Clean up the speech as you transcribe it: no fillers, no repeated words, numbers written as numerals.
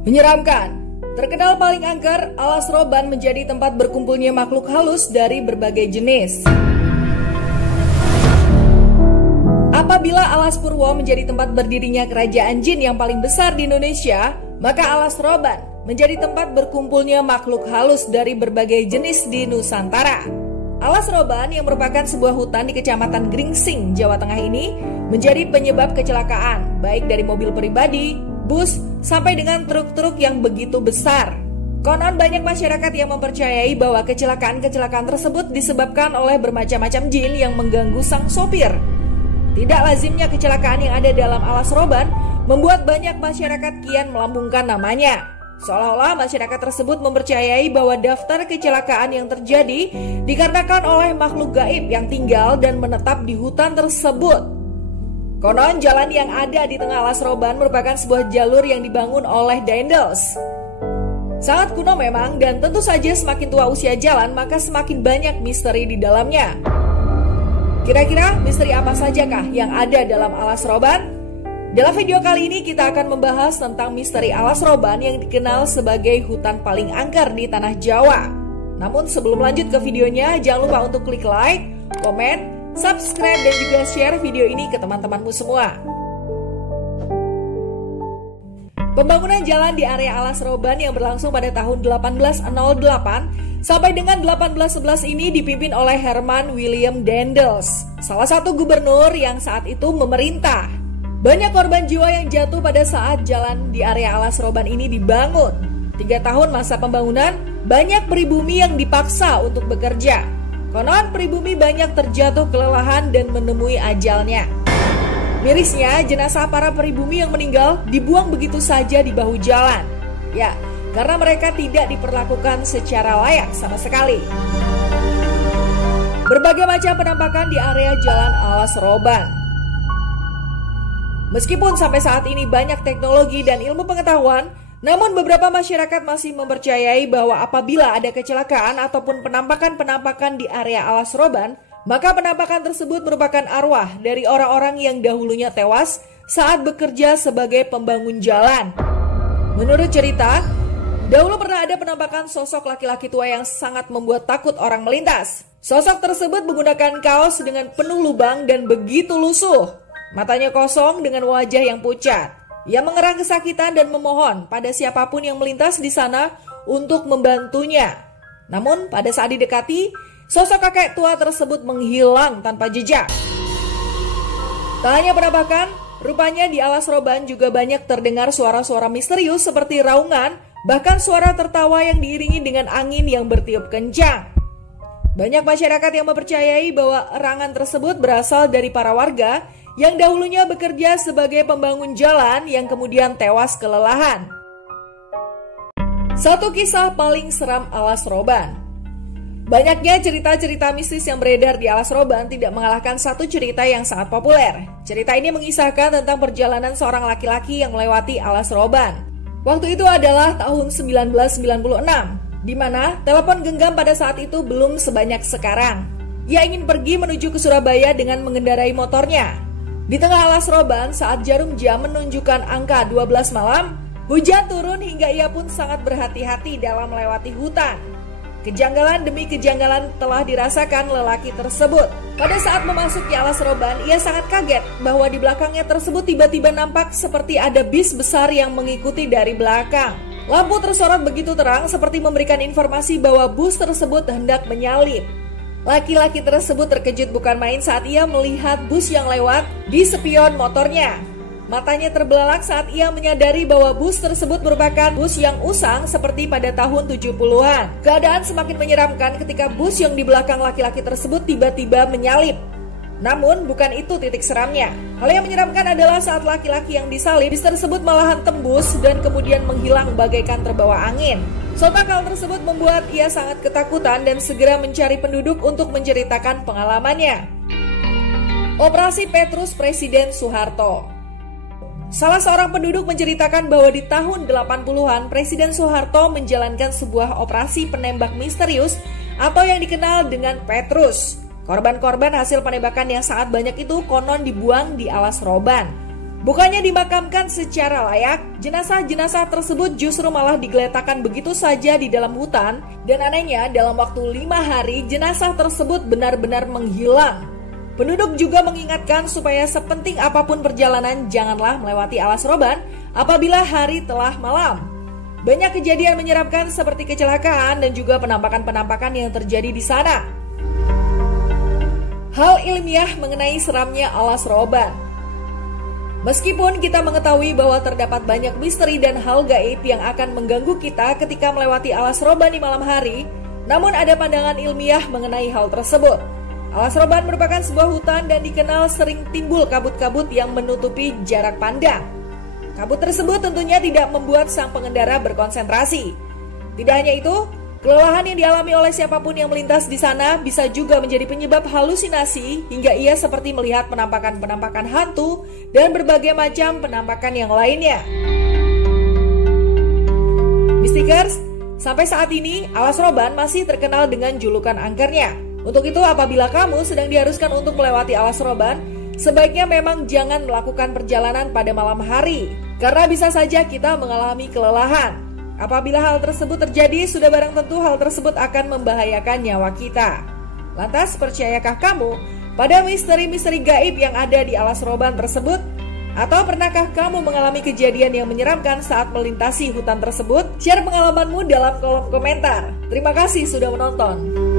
Menyeramkan. Terkenal paling angker, alas roban menjadi tempat berkumpulnya makhluk halus dari berbagai jenis. Apabila Alas Purwo menjadi tempat berdirinya kerajaan jin yang paling besar di Indonesia, maka Alas Roban menjadi tempat berkumpulnya makhluk halus dari berbagai jenis di Nusantara. Alas Roban yang merupakan sebuah hutan di Kecamatan Gringsing, Jawa Tengah ini menjadi penyebab kecelakaan, baik dari mobil pribadi, bus, sampai dengan truk-truk yang begitu besar. Konon banyak masyarakat yang mempercayai bahwa kecelakaan-kecelakaan tersebut disebabkan oleh bermacam-macam jin yang mengganggu sang sopir. Tidak lazimnya kecelakaan yang ada dalam Alas Roban membuat banyak masyarakat kian melambungkan namanya. Seolah-olah masyarakat tersebut mempercayai bahwa daftar kecelakaan yang terjadi dikarenakan oleh makhluk gaib yang tinggal dan menetap di hutan tersebut. Konon jalan yang ada di tengah Alas Roban merupakan sebuah jalur yang dibangun oleh Daendels. Sangat kuno memang, dan tentu saja semakin tua usia jalan maka semakin banyak misteri di dalamnya. Kira-kira misteri apa sajakah yang ada dalam Alas Roban? Dalam video kali ini kita akan membahas tentang misteri Alas Roban yang dikenal sebagai hutan paling angker di tanah Jawa. Namun sebelum lanjut ke videonya, jangan lupa untuk klik like, komen, subscribe, dan juga share video ini ke teman-temanmu semua. Pembangunan jalan di area Alas Roban yang berlangsung pada tahun 1808 sampai dengan 1811 ini dipimpin oleh Herman William Daendels, salah satu gubernur yang saat itu memerintah. Banyak korban jiwa yang jatuh pada saat jalan di area Alas Roban ini dibangun. 3 tahun masa pembangunan, banyak pribumi yang dipaksa untuk bekerja. Konon pribumi banyak terjatuh kelelahan dan menemui ajalnya. Mirisnya, jenazah para pribumi yang meninggal dibuang begitu saja di bahu jalan. Ya, karena mereka tidak diperlakukan secara layak sama sekali. Berbagai macam penampakan di area jalan Alas Roban. Meskipun sampai saat ini banyak teknologi dan ilmu pengetahuan, namun beberapa masyarakat masih mempercayai bahwa apabila ada kecelakaan ataupun penampakan-penampakan di area Alas Roban, maka penampakan tersebut merupakan arwah dari orang-orang yang dahulunya tewas saat bekerja sebagai pembangun jalan. Menurut cerita, dahulu pernah ada penampakan sosok laki-laki tua yang sangat membuat takut orang melintas. Sosok tersebut menggunakan kaos dengan penuh lubang dan begitu lusuh. Matanya kosong dengan wajah yang pucat. Ia mengerang kesakitan dan memohon pada siapapun yang melintas di sana untuk membantunya. Namun pada saat didekati, sosok kakek tua tersebut menghilang tanpa jejak. Tak hanya penampakan, rupanya di Alas Roban juga banyak terdengar suara-suara misterius seperti raungan, bahkan suara tertawa yang diiringi dengan angin yang bertiup kencang. Banyak masyarakat yang mempercayai bahwa erangan tersebut berasal dari para warga yang dahulunya bekerja sebagai pembangun jalan yang kemudian tewas kelelahan. Satu kisah paling seram Alas Roban. Banyaknya cerita-cerita mistis yang beredar di Alas Roban tidak mengalahkan satu cerita yang sangat populer. Cerita ini mengisahkan tentang perjalanan seorang laki-laki yang melewati Alas Roban. Waktu itu adalah tahun 1996, di mana telepon genggam pada saat itu belum sebanyak sekarang. Ia ingin pergi menuju ke Surabaya dengan mengendarai motornya. Di tengah Alas Roban, saat jarum jam menunjukkan angka 12 malam, hujan turun hingga ia pun sangat berhati-hati dalam melewati hutan. Kejanggalan demi kejanggalan telah dirasakan lelaki tersebut. Pada saat memasuki Alas Roban, ia sangat kaget bahwa di belakangnya tersebut tiba-tiba nampak seperti ada bis besar yang mengikuti dari belakang. Lampu tersorot begitu terang seperti memberikan informasi bahwa bus tersebut hendak menyalip. Laki-laki tersebut terkejut bukan main saat ia melihat bus yang lewat di spion motornya. Matanya terbelalak saat ia menyadari bahwa bus tersebut merupakan bus yang usang seperti pada tahun 70-an. Keadaan semakin menyeramkan ketika bus yang di belakang laki-laki tersebut tiba-tiba menyalip. Namun bukan itu titik seramnya. Hal yang menyeramkan adalah saat laki-laki yang disalip, bus tersebut malahan tembus dan kemudian menghilang bagaikan terbawa angin. Sontak hal tersebut membuat ia sangat ketakutan dan segera mencari penduduk untuk menceritakan pengalamannya. Operasi Petrus Presiden Soeharto. Salah seorang penduduk menceritakan bahwa di tahun 80-an Presiden Soeharto menjalankan sebuah operasi penembak misterius atau yang dikenal dengan Petrus. Korban-korban hasil penembakan yang sangat banyak itu konon dibuang di Alas Roban. Bukannya dimakamkan secara layak, jenazah-jenazah tersebut justru malah digeletakkan begitu saja di dalam hutan, dan anehnya dalam waktu 5 hari jenazah tersebut benar-benar menghilang. Penduduk juga mengingatkan supaya sepenting apapun perjalanan janganlah melewati Alas Roban apabila hari telah malam. Banyak kejadian menyeramkan seperti kecelakaan dan juga penampakan-penampakan yang terjadi di sana. Hal ilmiah mengenai seramnya Alas Roban. Meskipun kita mengetahui bahwa terdapat banyak misteri dan hal gaib yang akan mengganggu kita ketika melewati Alas Roban di malam hari, namun ada pandangan ilmiah mengenai hal tersebut. Alas Roban merupakan sebuah hutan dan dikenal sering timbul kabut-kabut yang menutupi jarak pandang. Kabut tersebut tentunya tidak membuat sang pengendara berkonsentrasi. Tidak hanya itu, kelelahan yang dialami oleh siapapun yang melintas di sana bisa juga menjadi penyebab halusinasi hingga ia seperti melihat penampakan-penampakan hantu dan berbagai macam penampakan yang lainnya. Mistikers, sampai saat ini Alas Roban masih terkenal dengan julukan angkernya. Untuk itu apabila kamu sedang diharuskan untuk melewati Alas Roban, sebaiknya memang jangan melakukan perjalanan pada malam hari, karena bisa saja kita mengalami kelelahan. Apabila hal tersebut terjadi, sudah barang tentu hal tersebut akan membahayakan nyawa kita. Lantas, percayakah kamu pada misteri-misteri gaib yang ada di Alas Roban tersebut? Atau pernahkah kamu mengalami kejadian yang menyeramkan saat melintasi hutan tersebut? Share pengalamanmu dalam kolom komentar. Terima kasih sudah menonton.